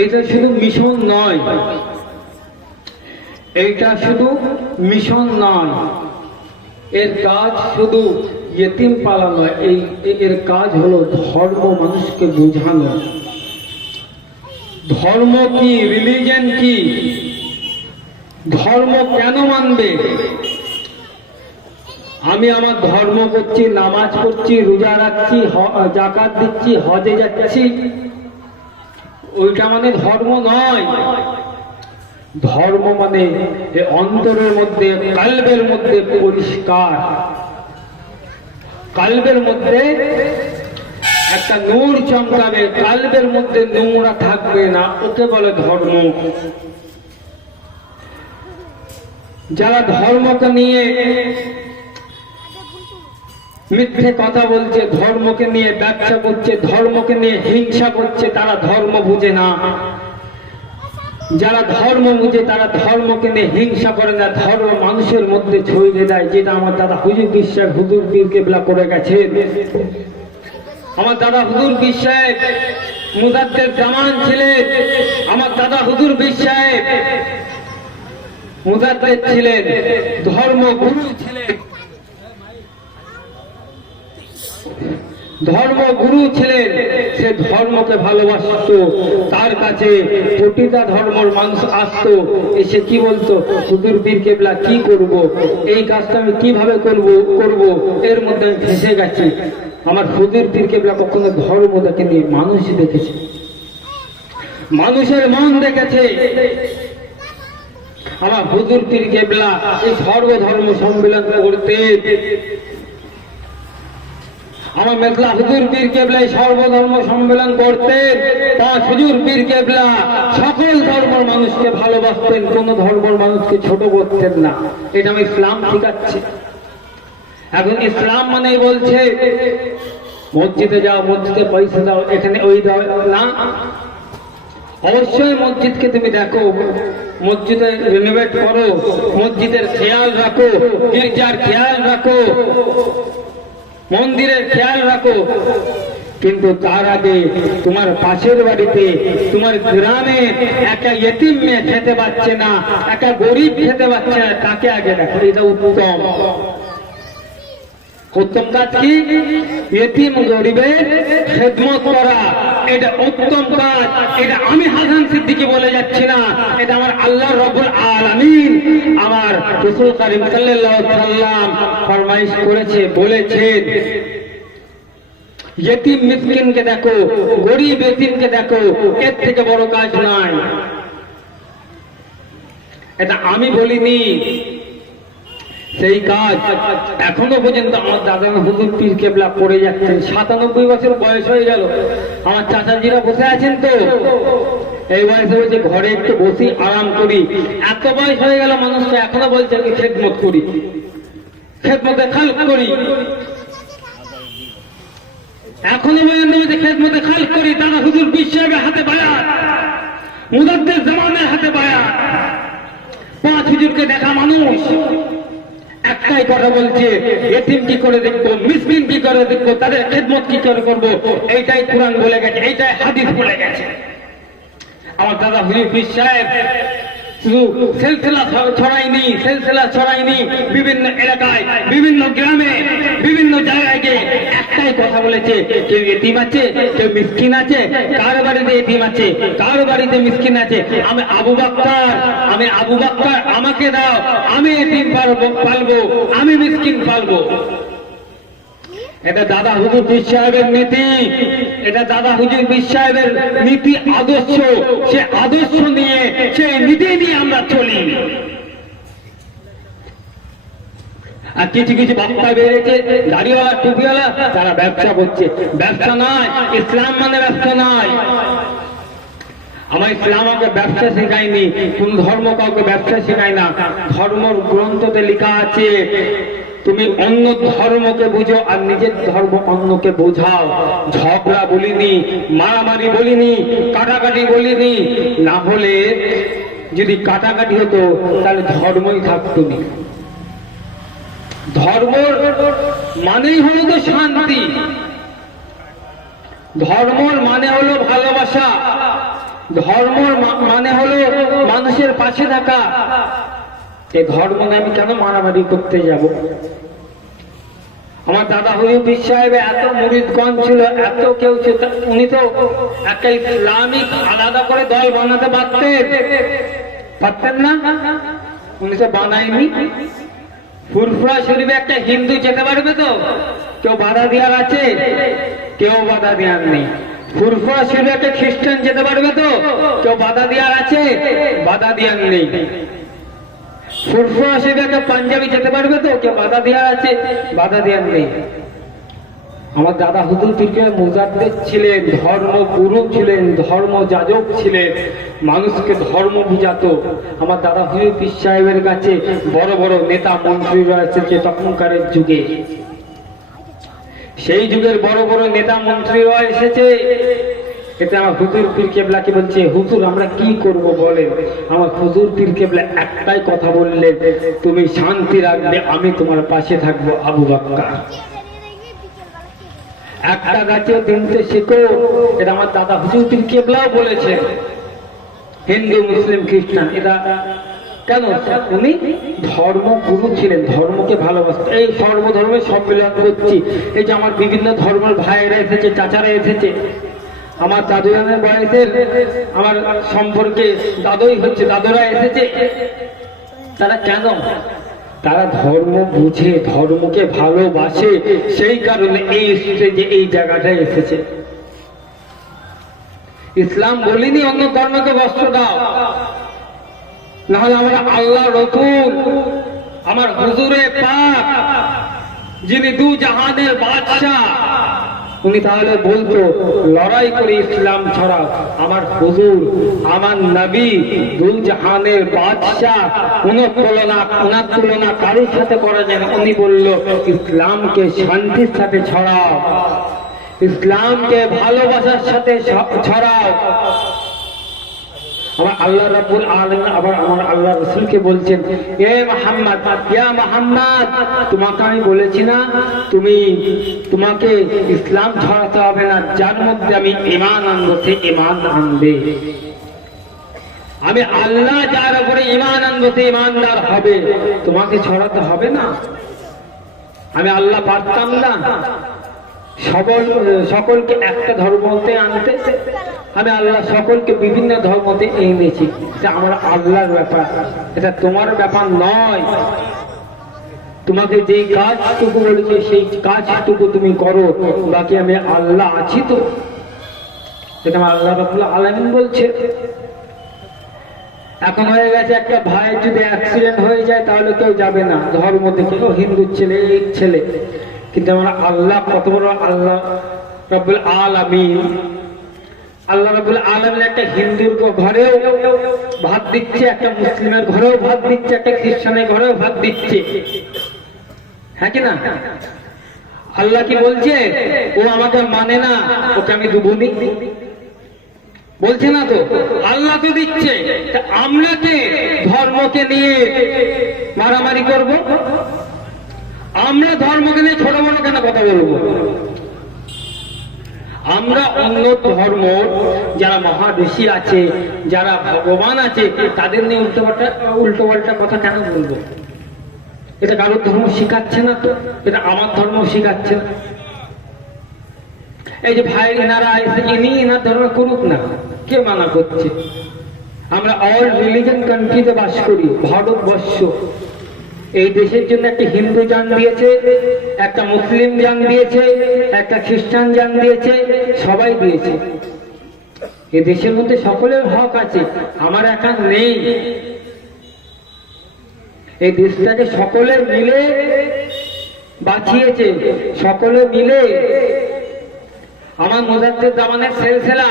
এইটা শুধু মিশন নয়। এইটা শুধু মিশন নয়। এর কাজ শুধু ইয়েতিম পালা নয়, এই এর কাজ হলো ধর্ম মানুষকে বোঝানো। ধর্ম কি রিলিজন কি? ধর্ম কেন মানবে? আমি আমার ধর্ম করছি, নামাজ পড়ছি, রোজা রাখছি জাকাত দিচ্ছি, হজে যাচ্ছি। ওইটা মানে ধর্ম নয়। ধর্ম মানে অন্তরের মধ্যে, কালবের মধ্যে পরিষ্কার। কালবের মধ্যে একটা নূর চমকাবে, কালবের মধ্যে নোংরা থাকবে না, ওকে বলে ধর্ম। যারা ধর্মকে নিয়ে মিথ্যে কথা বলছে, ধর্মকে নিয়ে ব্যবসা করছে, ধর্মকে নিয়ে হিংসা করছে, তারা ধর্ম বুঝে না। যারা ধর্ম বুঝে, তারা ধর্মকে নিয়ে হিংসা করে না, ধর্ম মানুষের মধ্যে ছড়িয়ে দেয়, যেটা আমার দাদা হুজুর বিশ্বাস হুজুর পীর কেবলা করে গেছে আমার দাদা হুজুর বিশ্বাস মুদাদ্দের জামান ছিলেন। আমার দাদা হুজুর বিশ্বাস মুদাদ্দের ছিলেন ধর্ম গুরু ছিলেন। ধর্ম গুরু ছিলেন, সে ধর্মকে ভালোবাসত, তার কাছে প্রতিটা ধর্মর মানুষ আসতো। এসে কি বলতো, হুজুর পীর কেবলা, কি করব? এই কাজটা আমি কীভাবে করব করব? এর মধ্যে আমি ফেসে গেছি। আমার হুজুর পীর কেবলা কখনো ধর্ম দেখেনি, মানুষ দেখেছে। মানুষের মন দেখেছে। আমার হুজুর পীর কেবলা এই সর্বধর্ম সম্মেলন করতে আমার মেঘলা হুজুর পীর কেবলা এই সর্বধর্ম সম্মেলন করতেন। পাঁচ হুজুর পীর কেবলা সকল ধর্মের মানুষকে ভালোবাসতেন, কোন ধর্মের মানুষকে ছোট করতেন না। এটা আমি ইসলাম শিখাচ্ছি। এখন ইসলাম মানে বলছে, মসজিদে যাও, মসজিদে পয়সা দাও, এখানে ওই দাও। না। অবশ্যই মসজিদকে তুমি দেখো, মসজিদে রিনোভেট করো, মসজিদের খেয়াল রাখো, গির্জার খেয়াল রাখো। মন্দিরের খেয়াল রাখো। কিন্তু তার আগে তোমার পাশের বাড়িতে তোমার গ্রামে একটা এতিম মেয়ে খেতে পাচ্ছে না একটা গরিব খেতে পাচ্ছে না, তাকে আগে দেখো, এটা উত্তম। উত্তম কাজ কি ইয়েতিম গরিবের খেদমত করা এটা উত্তম কাজ এটা আমি হাসান সিদ্দিকি বলে যাচ্ছি না এটা আমার আল্লাহ রবুল আলামিন আমার রসুল করিম সাল্লাম ফরমাইশ করেছে বলেছেন ইয়েতিম মিসকিনকে দেখো, গরিব ইয়েতিমকে দেখো, এর থেকে বড় কাজ নাই। এটা আমি বলিনি। সেই কাজ এখনও পর্যন্ত আমার দাদা হুজুর পীর কেবলা করে যাচ্ছেন। সাতানব্বই বছর বয়স হয়ে গেল। আমার চাচাজিরা বসে আছেন তো? এই বয়সে বলছে, ঘরে একটু বসি, আরাম করি। এত বয়স হয়ে গেল, মানুষ তো এখনও বলছে, আমি খেদমত করি। খেদমতে খালক করি। এখনও পর্যন্ত বলছে, খেদমতে খালক করি। দাদা হুজুর বিশ্বের হাতে বায়াত। মুদাদ্দের জামানের হাতে বায়াত। পাঁচ হুজুরকে দেখা মানুষ। একটাই কথা বলছে এটিম কি করে দেখব মিসলিম কি করে দেখব, তাদের খেদমত কি করে করব, এইটাই কোরআন বলে গেছে, এইটাই হাদিস বলে গেছে। আমার দাদা হুজুর সাহেব শুধু সেলসেলা ছড়াইনি সেলসেলা ছড়াইনি বিভিন্ন এলাকায়, বিভিন্ন গ্রামে, বিভিন্ন জায়গায় গিয়ে একটাই কথা বলেছে, কেউ এতিম আছে, কেউ মিসকিন আছে, কার বাড়িতে এতিম আছে, কার বাড়িতে মিসকিন আছে। আমি আবু বাক্কার, আমি আবু বাক্কার, আমাকে দাও, আমি এতিম পালবো পালবো, আমি মিসকিন পালবো। এটা দাদা হুজুর পীর সাহেবের নীতি। এটা দাদা হুজুর পীর সাহেবের নীতি আদর্শ। সে আদর্শ নিয়ে সেই নীতি নিয়ে আমরা চলি। আর কিছু কিছু বক্তা বেড়েছে গাড়িওয়ালা টুপিওয়ালা, তারা ব্যবসা করছে। ব্যবসা নয়, ইসলাম মানে ব্যবসা নয়। আমার ইসলাম আমাকে ব্যবসা শেখায়নি, কোন ধর্ম কাউকে ব্যবসা শেখায় না। ধর্ম গ্রন্থতে লেখা আছে তুমি অন্য ধর্মকে বুঝো আর নিজের ধর্ম অন্যকে বোঝাও। ঝগড়া বলিনি, মারামারি বলিনি, কাটাকাটি বলিনি। না হলে যদি কাটাকাটি হতো, তাহলে ধর্মই থাকতো না। ধর্ম মানেই হলো তো শান্তি। ধর্মর মানে হলো ভালোবাসা। ধর্মর মানে হলো মানুষের পাশে থাকা। এই ধর্ম আমি কেন মারামারি করতে যাব? আমার দাদা হরিপীর সাহেব এত মুরিদগঞ্জ ছিল, এত কেউ ছিল, উনি তো একটা ইসলামিক আলাদা করে দল বানাতে পারতেন। পারতেন না? উনি তো বানায়নি। ফুরফুরা শরীফে একটা হিন্দু যেতে পারবে তো? কেউ বাধা দেওয়ার আছে? কেউ বাধা দেওয়ার নেই। ফুরফুরা শরীফে একটা খ্রিস্টান যেতে পারবে তো? কেউ বাধা দেওয়ার আছে? বাধা দেওয়ার নেই। শরীফে একটা পাঞ্জাবি যেতে পারবে তো? কেউ বাধা দেওয়ার আছে? বাধা দেওয়ার নেই। আমার দাদা হুদুল পীরকে মুজাদ্দেদ ছিলেন ধর্ম গুরু ছিলেন ধর্ম যাজক ছিলেন, মানুষকে ধর্ম বুঝাতো। আমার দাদা হুজুর পীর সাহেবের কাছে বড় বড় নেতা মন্ত্রীরা এসেছে তখনকারের যুগে। সেই যুগের বড় বড় নেতা মন্ত্রীরা এসেছে। এতে আমার হুজুর পীর কেবলাকে বলছে, হুজুর, আমরা কি করব বলেন? আমার হুজুর পীর কেবলা একটাই কথা বললেন, তুমি শান্তি রাখবে, আমি তোমার পাশে থাকব, আবু বাক্কা একটা গাছে তিনটে শিকড় এটা আমার দাদা হুজুর পীর কেবলাও বলেছেন। হিন্দু, মুসলিম, খ্রিস্টান এটা কেন? উনি ধর্মগুরু ছিলেন, ধর্মকে ভালোবাসতেন এই সর্বধর্মের সম্মেলন করছি। এই যে আমার বিভিন্ন ধর্মের ভাইয়েরা এসেছে, চাচারা এসেছে আমার দাদুজানের বয়সের আমার সম্পর্কে দাদুই হচ্ছে, দাদুরা এসেছে। তারা কেন? তারা ধর্ম বুঝে, ধর্মকে ভালোবাসে, সেই কারণে এই স্টেজে এই জায়গাটায় এসেছে। ইসলাম বলিনি, অন্য ধর্মকে বস্ত্র দাও। নাহলে আমরা আল্লাহ রসুল, আমার হুজুরে পাক, যিনি দু জাহানের বাদশাহ উনি তাহলে বলতো লড়াই করে ইসলাম ছড়াও আমার হুজুর, আমার নবী দু জাহানের বাদশাহ কোন তুলনা, ওনার তুলনা কারোর সাথে করা যায় না। উনি বলল, ইসলামকে শান্তির সাথে ছড়াও। ইসলামকে ভালোবাসার সাথে ছড়াও। আমি ইসলাম ছড়াতে হবে না, যার মধ্যে আমি ঈমান আনব, সে ঈমান আনবে। আমি আল্লাহ যার উপরে ইমান আনব, সে ঈমানদার হবে। তোমাকে ছড়াতে হবে না। আমি আল্লাহ পারতাম না। সকল সকলকে একটা ধর্মতে আনতে, আমি আল্লাহ সকলকে বিভিন্ন ধর্মতে এনেছি। এটা আমার আল্লাহর ব্যাপার। এটা তোমার ব্যাপার নয়। তোমাকে যেই কাজটুকু বলেছে, সেই কাজটুকু তুমি করো। বাকি আমি আল্লাহ আছি তো। এটা আমার আল্লাহ রাবুল আলমিন বলছে। এখন হয়ে গেছে, একটা ভাইয়ের যদি অ্যাক্সিডেন্ট হয়ে যায়, তাহলে কেউ যাবে না। ধর্ম ও হিন্দুর ছেলে ছেলে। কিন্তু আমরা আল্লাহ কত বড় আল্লাহ রব্বুল আলামিন। আল্লাহ রব্বুল আলামিন একটা হিন্দুর ঘরেও ভাত দিচ্ছে, একটা মুসলিমের ঘরেও ভাত দিচ্ছে, একটা খ্রিস্টানের ঘরেও ভাত দিচ্ছে। হ্যাঁ কি না? আল্লাহ কি বলছে? ও আমাকে মানে না, ওকে আমি দুবুনি বলছে না তো? আল্লাহ তো দিচ্ছে। আমরা কে? ধর্মকে নিয়ে মারামারি করব? আমরা ধর্মকে নিয়ে ছোট বড় কেন কথা বলব? আমরা অন্য ধর্ম, যারা মহাদেশী আছে, যারা ভগবান আছে তাদের নিয়ে উল্টো পাল্টা উল্টো পাল্টা কথা কেন বলব? এটা কারোর ধর্ম শিখাচ্ছে না তো? এটা আমার ধর্ম শিখাচ্ছে না। এই যে ভাই এনারা এসে, ইনি এনার ধর্ম করুক না, কে মানা করছে? আমরা অল রিলিজন কান্ট্রিতে বাস করি, ভারতবর্ষ। এই দেশের জন্য একটা হিন্দু জান দিয়েছে, একটা মুসলিম জান দিয়েছে, একটা খ্রিস্টান জান দিয়েছে, সবাই দিয়েছে। এ দেশের মধ্যে সকলের হক আছে, আমার একা নেই। এই দেশটাকে সকলে মিলে বাঁচিয়েছে, সকলে মিলে। আমার মোজাদ্দের জামানের সেলসেলা,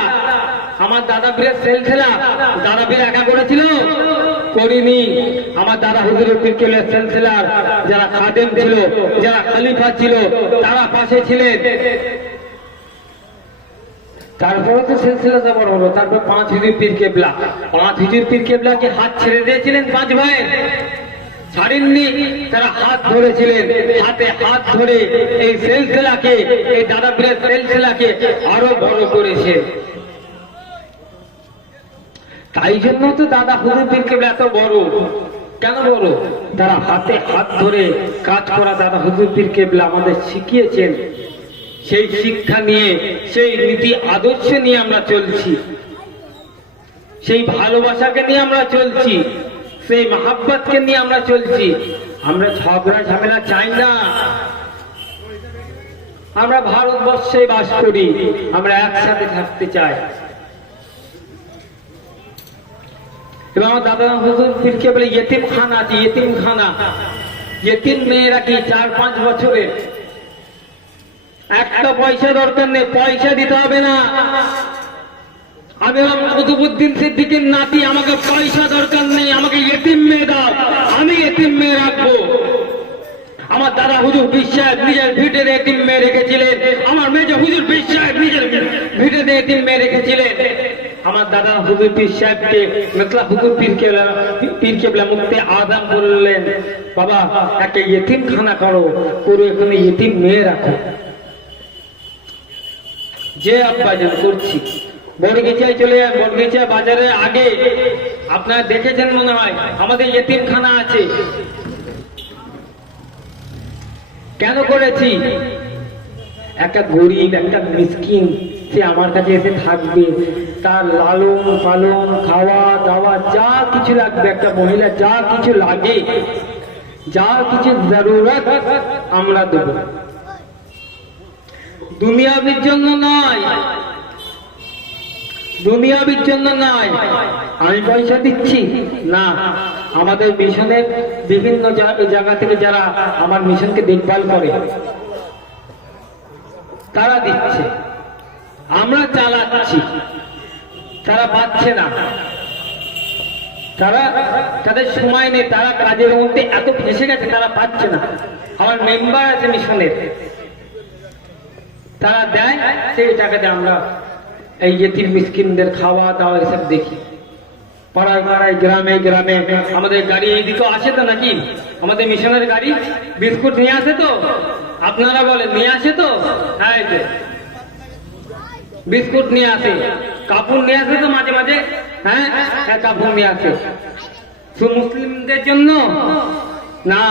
আমার দাদা পীরের সেলসেলা দাদা পীর একা করেছিল। করিনি। আমার দাদা হুজুরের পীর কেলের যারা খাদেম ছিল, যারা খালিফা ছিল, তারা পাশে ছিলেন। তারপরে তো সিলসিলা জবর হলো, তারপর পাঁচ হিজুর পীর কেবলা। পাঁচ হিজুর পীর কেবলাকে হাত ছেড়ে দিয়েছিলেন পাঁচ ভাই। ছাড়েননি, তারা হাত ধরেছিলেন। হাতে হাত ধরে এই সেলসেলাকে, এই দাদা পীরের সেলসেলাকে আরও বড় করেছে। তাই জন্য তো দাদা হুজুর পীর কেবলা এত বড়। কেন বড়? তারা হাতে হাত ধরে কাজ করা দাদা হুজুর পীর কেবলা আমাদের শিখিয়েছেন। সেই শিক্ষা নিয়ে, সেই নীতি আদর্শ নিয়ে আমরা চলছি। সেই ভালোবাসাকে নিয়ে আমরা চলছি। সেই মহাব্বতকে নিয়ে আমরা চলছি। আমরা ঝগড়া, ঝামেলা চাই না। আমরা ভারতবর্ষে বাস করি। আমরা একসাথে থাকতে চাই। এবং আমার দাদা হুজুর পীরকে বলে, ইয়েতিম খানা আছে, ইয়েতিম খানা। ইয়েতিম মেয়েরা কি চার, পাঁচ বছরের? একটা পয়সা দরকার নেই, পয়সা দিতে হবে না। আমি কুতুবুদ্দিন সিদ্দিকের নাতি, আমাকে পয়সা দরকার নেই, আমাকে এতিম মেয়ে দাও, আমি এতিম মেয়ে রাখব। আমার দাদা হুজুর বিশ্বাস, নিজের ভিটের এতিম মেয়ে রেখেছিলেন। আমার মেজে হুজুর বিশ্বাস, নিজের ভিটের এতিম মেয়ে রেখেছিলেন। আমার দাদা হুজুর পীর সাহেবকে মেতলা হুজুর পীর কেবলা পীর কেবলা মুক্তি আদাম বললেন, বাবা একটা ইয়েতিম খানা করো পুরো এখানে ইয়েতিম মেয়ে রাখো। যে আব্বাজান করছি। বড়গিচায় চলে যান বড়গিচা বাজারে আগে। আপনারা দেখেছেন মনে হয়, আমাদের ইয়েতিমখানা আছে। কেন করেছি? একটা গরিব, একটা মিসকিন সে আমার কাছে এসে থাকবে। তার লালন পালন, খাওয়া দাওয়া, যা কিছু লাগবে, একটা মহিলা যা কিছু লাগে, যা কিছু জরুরত, আমরা দেবো। দুনিয়াবির জন্য নয়। দুনিয়াবির জন্য নয়। আমি পয়সা দিচ্ছি। না, আমাদের মিশনের বিভিন্ন জায়গা থেকে যারা আমার মিশনকে দেখভাল করে, তারা দিচ্ছে। আমরা চালাচ্ছি। তারা পাচ্ছে না। তারা তাদের সময় নেই, তারা কাজের মধ্যে এত ফেসে গেছে, তারা পাচ্ছে না। আমার মেম্বার আছে মিশনের। তারা দেয়, সেই টাকাতে আমরা এই ইয়েতিম মিসকিনদের খাওয়া দাওয়া এসব দেখি। পাড়ায় পাড়ায়, গ্রামে গ্রামে আমাদের গাড়ি এইদিকেও আসে তো নাকি? আমাদের মিশনের গাড়ি বিস্কুট নিয়ে আসে তো? আপনারা বলেন, নিয়ে আসে তো? হ্যাঁ। বিস্কুট নিয়ে আসে, কাপড় নিয়ে আসে তো মাঝে মাঝে হ্যাঁ? হ্যাঁ কাপড় নিয়ে আসে। শুধু মুসলিমদের জন্য না,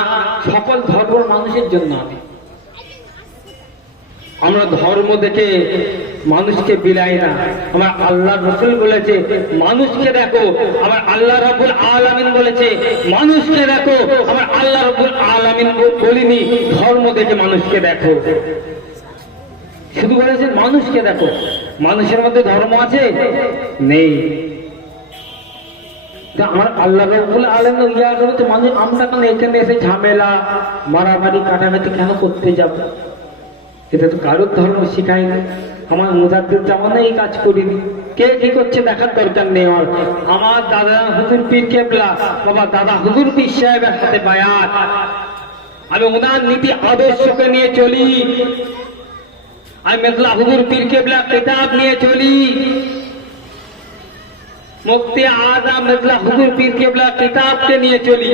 সকল ধর্মের মানুষের জন্য আমি। আমরা ধর্ম দেখে মানুষকে বিলাই না। আমার আল্লাহ রসুল বলেছে, মানুষকে দেখো, আমার আল্লাহ রবুল আলামিন বলেছে, মানুষকে দেখো, আমার আল্লাহ রবুল আলামিন বলিনি, ধর্ম দেখে মানুষকে দেখো। শুধু বলেছেন মানুষকে দেখো। মানুষের মধ্যে ধর্ম আছে? নেই। আমার আল্লাহ রবুল মানুষ আমরা এখানে এসে ঝামেলা, মারামারি, কাটাকাটি কেন করতে যাব? এটা তো কারোর ধর্ম শিখায় না। আমার মুজাদ্দের জামানে এই কাজ করিনি। কে কি করছে দেখার দরকার নেই আমার। আমার দাদা হুজুর পীর কেবলা, বাবা দাদা হুজুর পীর সাহেবের হাতে বায়াত। আমি ওনার নীতি, আদর্শকে নিয়ে চলি। আমি মেঘলা হুজুর পীর কেবলা কিতাব নিয়ে চলি। মুক্তি আজম মেঘলা হুজুর পীর কেবলা কিতাবকে নিয়ে চলি।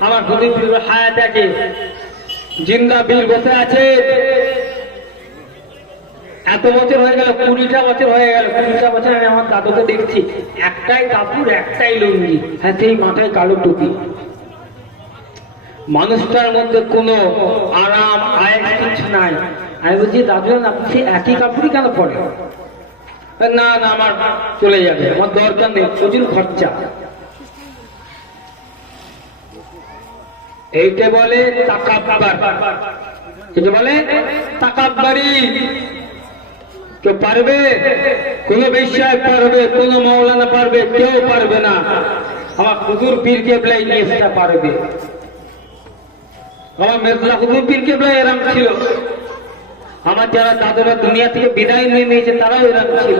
আমার হুজুর পীর হায়াতাকে জিন্দা বীর বসে আছে। এত বছর হয়ে গেল, কুড়িটা বছর হয়ে গেল, কুড়িটা বছর আমি আমার দাদুকে দেখছি। একটাই কাপড় একটাই লুঙ্গি। হ্যাঁ সেই মাথায় কালো টুপি। মানুষটার মধ্যে কোনো আরাম, আয়েস কিছু নাই। আমি বলছি, দাদু আপনি একই কাপড়ই কেন পরে না না, আমার চলে যাবে, আমার দরকার নেই, প্রচুর খরচা। এইটা বলে তাকাব্বার। এটা বলে? তাকাব্বারি। কেউ পারবে? কোন বিশ্বাস পারবে, কোন মৌলানা পারবে, কেউ পারবে না। আমার হুজুর পীর কেবলাই নিয়ে সেটা পারবে। আমার মেঘলা হুজুর পীর কেবলাই এরম ছিল। আমার যারা দাদুরা দুনিয়া থেকে বিদায় নিয়ে নিয়েছে, তারাও এরম ছিল।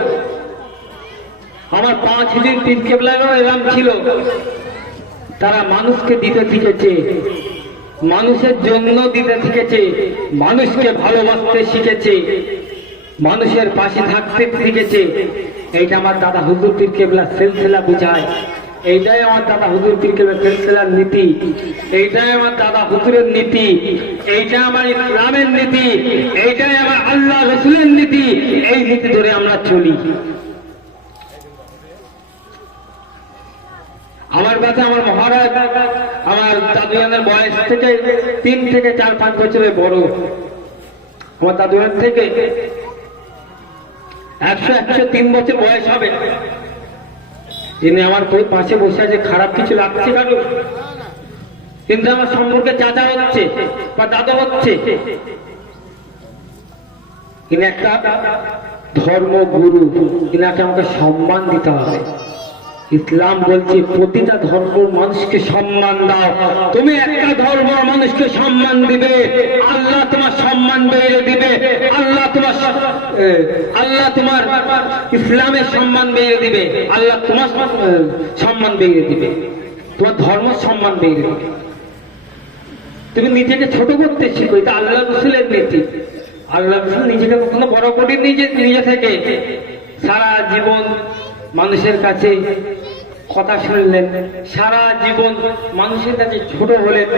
আমার পাঁচ হুজুর পীর কেবলারও এরম ছিল। তারা মানুষকে দিতে শিখেছে, মানুষের জন্য দিতে শিখেছে, মানুষকে ভালোবাসতে শিখেছে, মানুষের পাশে থাকতে শিখেছে। এইটা আমার দাদা হুজুর পীর কেবলা সিলসিলা বুঝায়। এইটাই আমার দাদা হুজুর পীরকে ফেলছিলাম নীতি। এইটাই আমার দাদা হুজুরের নীতি। এইটা আমার ইসলামের নীতি। এইটাই আমার আল্লাহ রসুলের নীতি। এই নীতি ধরে আমরা চলি। আমার কাছে আমার মহারাজ, আমার দাদুয়ানের বয়স থেকে তিন থেকে চার পাঁচ বছরের বড়। আমার দাদুয়ান থেকে একশো একশো তিন বছর বয়স হবে। তিনি আমার পাশে বসে আছে, খারাপ কিছু লাগছে কারও? কিন্তু আমার সম্পর্কে চাচা হচ্ছে, বা দাদা হচ্ছে। তিনি একটা ধর্মগুরু, তিনাকে আমাকে সম্মান দিতে হবে। ইসলাম বলছে, প্রতিটা ধর্ম মানুষকে সম্মান দাও। তুমি একটা ধর্ম মানুষকে সম্মান দিবে, আল্লাহ তোমার সম্মান বেড়ে দিবে, আল্লাহ তোমার আল্লাহ তোমার ইসলামের সম্মান বেড়ে দিবে, আল্লাহ তোমার সম্মান বেড়ে দিবে, তোমার ধর্ম সম্মান বেড়ে দিবে। তুমি নিজেকে ছোট করতে শিখো, এটা আল্লাহ রসুলের নীতি। আল্লাহ রসুল নিজেকে কখনো বড় করি নিজে নিজে থেকে। সারা জীবন মানুষের কাছে কথা শুনলেন, সারা জীবন মানুষের কাছে ছোট হলেন,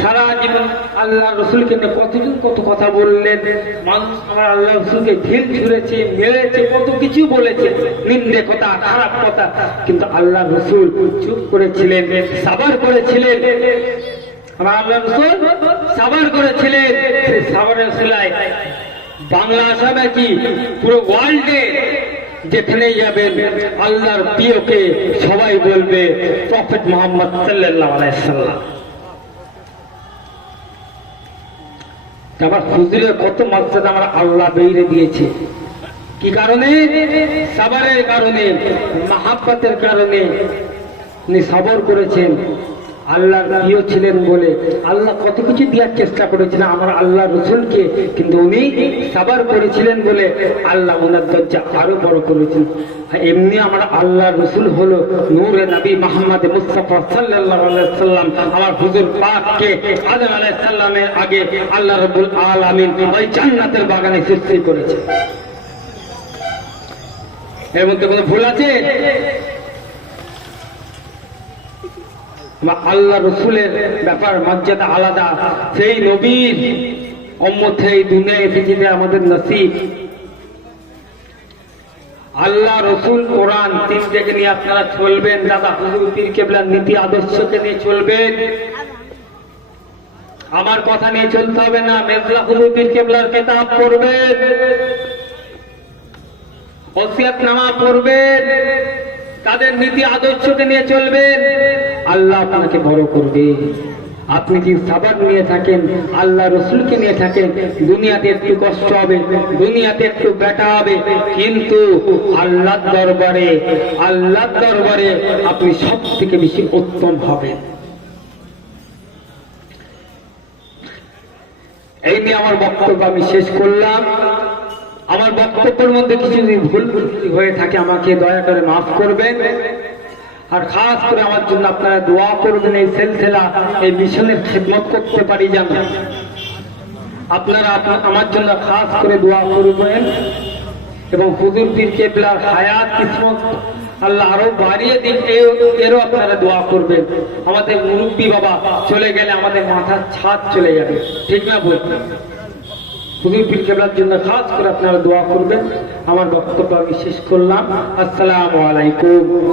সারা জীবন আল্লাহ রসুলকে নিয়ে কতজন কত কথা বললেন, মানুষ আমার আল্লাহ রসুলকে ঢিল ছুঁড়েছে, মেরেছে, কত কিছু বলেছে, নিন্দে কথা, খারাপ কথা, কিন্তু আল্লাহ রসুল চুপ করেছিলেন, সাবার করেছিলেন। আমার আল্লাহ রসুল সাবার করেছিলেন সাবারের সেলাই বাংলা আসামে কি পুরো ওয়ার্ল্ডে যেখানে যাবেন আল্লাহর প্রিয়কে সবাই বলবে, প্রফেট মোহাম্মদ সাল্লাল্লাহু আলাইহি সাল্লাম। আবার কত মর্যাদা আমার আল্লাহ বেরিয়ে দিয়েছে। কি কারণে? সাবারের কারণে কারণে। উনি সবর করেছেন। আল্লাহর প্রিয় ছিলেন বলে আল্লাহ কত কিছু দেওয়ার চেষ্টা করেছিলেন আমার আল্লাহ রসুলকে, কিন্তু উনি সাবার করেছিলেন বলে আল্লাহ ওনার দরজা আরও বড় করেছেন। এমনি আমার আল্লাহ রসুল হলো নূরে নবী মোহাম্মদ মুস্তাফা সাল্লাম, আমার হুজুর পাককে আদম আলাইহিস সালামের আগে আল্লাহ রাব্বুল আলামিন ওই জান্নাতের বাগানে সৃষ্টি করেছে এর মধ্যে কোনো ভুল আছে বা আল্লাহ রসুলের ব্যাপার মর্যাদা আলাদা। সেই নবীর অম্মতে এই দুনিয়া এসেছে আমাদের নসিব। আল্লাহ রসুল কোরআন তিনটাকে নিয়ে আপনারা চলবেন। দাদা হুজুর কেবলার নীতি আদর্শকে নিয়ে চলবেন। আমার কথা নিয়ে চলতে হবে না। মেজলা হুজুর পীর কেবলার কেতাব পড়বেন। ওসিয়াত নামা পড়বেন। তাদের নীতি আদর্শকে নিয়ে চলবেন। আল্লাহ আপনাকে বড় করবে। আপনি যদি সাবান নিয়ে থাকেন, আল্লাহ রসুলকে নিয়ে থাকেন, দুনিয়াতে একটু কষ্ট হবে, দুনিয়াতে একটু বেটা হবে, কিন্তু আল্লাহ দরবারে আল্লাহ দরবারে আপনি সব থেকে বেশি উত্তম হবেন। এই নিয়ে আমার বক্তব্য আমি শেষ করলাম। আমার বক্তব্যের মধ্যে কিছু যদি ভুল হয়ে থাকে, আমাকে দয়া করে মাফ করবেন। আর খাস করে আমার জন্য আপনারা দোয়া করবেন এই সেলসেলা, এই মিশনের খেদমত করতে পারি যেন। আপনারা আপনা- আমার জন্য খাস করে দোয়া করবেন। এবং হুজুর পীর কেবলার হায়াত, কিসমত, আল্লাহ আরও বাড়িয়ে দিন এরও আপনারা দোয়া করবেন। আমাদের মুরব্বী বাবা চলে গেলে আমাদের মাথার ছাদ চলে যাবে। ঠিক না বল হুজুর পীর কেবলার জন্য খাস করে আপনারা দোয়া করবেন। আমার বক্তব্য আমি শেষ করলাম। আসসালামু আলাইকুম।